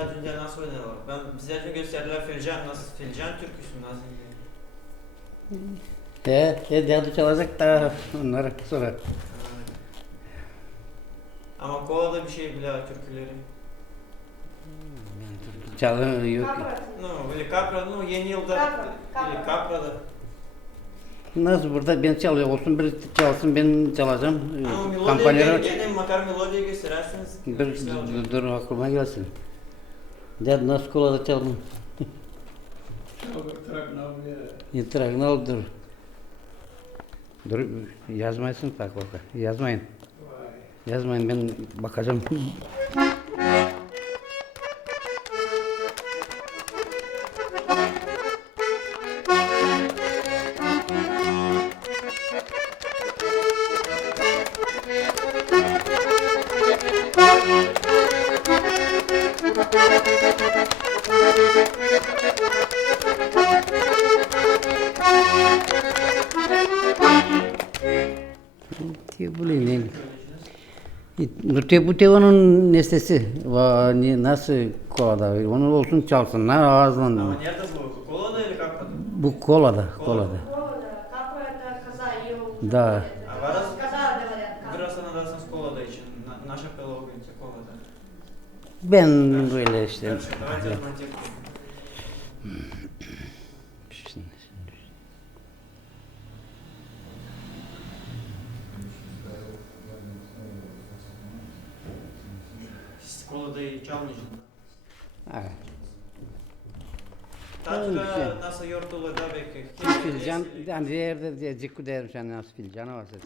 Önce nasıl oynuyorlar? Ben bize de gösterdiler Filcan nasıl Filcan türküsü nasıl? He, he derdi çalacak da onları sonra. Ama kolada bir şey bile türküleri. Çalı yok. No, böyle Kapra'da no, yeni yılda Kapra, Kapra. Kapra'da. Nasıl burada ben çalıyor olsun bir çalsın ben çalacağım. Ama Kampanyalar gene makar melodiya göstererseniz bir dur aklıma gelsin. Дед на школа да тел. И тръгнал дур. Дур, язмайсың пак бака. Язмайын. Язмайын мен бакажам. bulunayım. Nurte Butevan'ın nesnesi. Nasıl kolada? Onu olsun çalsınlar ağızdan. Ama nerede bu? Kolada öyle kapmadı? Bu kolada. Kolada. Kolada. Kapıda kaza iyi oldu. Da. Ben böyle işte. i ciągnąć. Evet. Tatura şey. nasıl yortulu da bekliyor. Filcan, yani diğerde diye cikku derim sen nasıl filcanı varsa.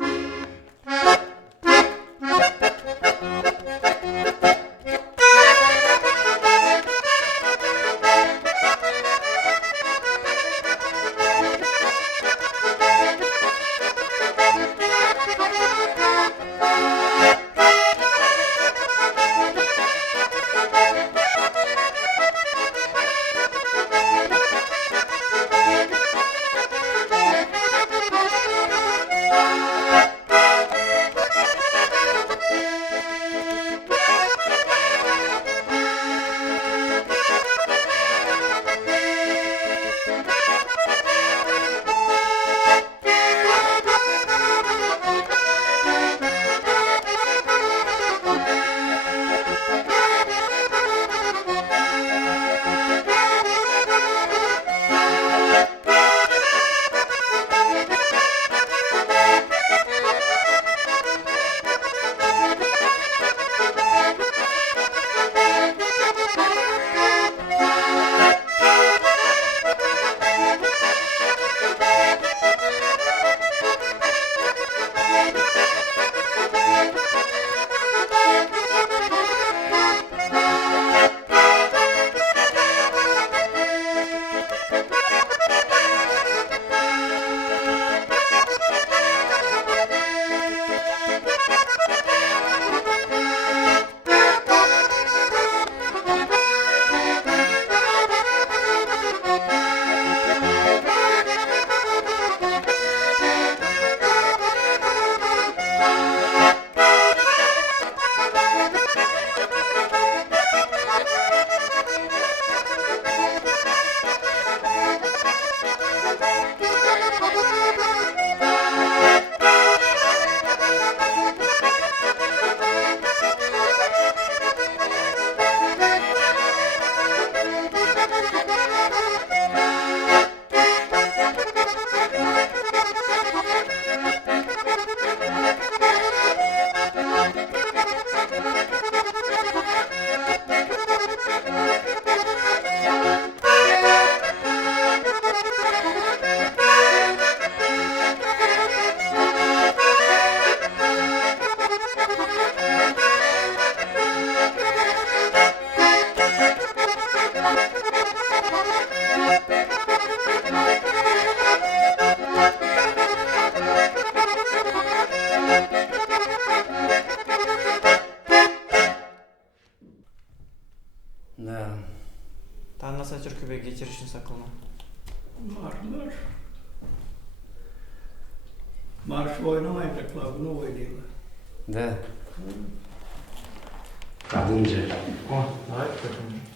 gibi geçirişiniz aklıma? Marşlar. Marş oynamayacaklar, bunu oynuyorlar. De. Kadınca. Oh, ah, hayır kadınca.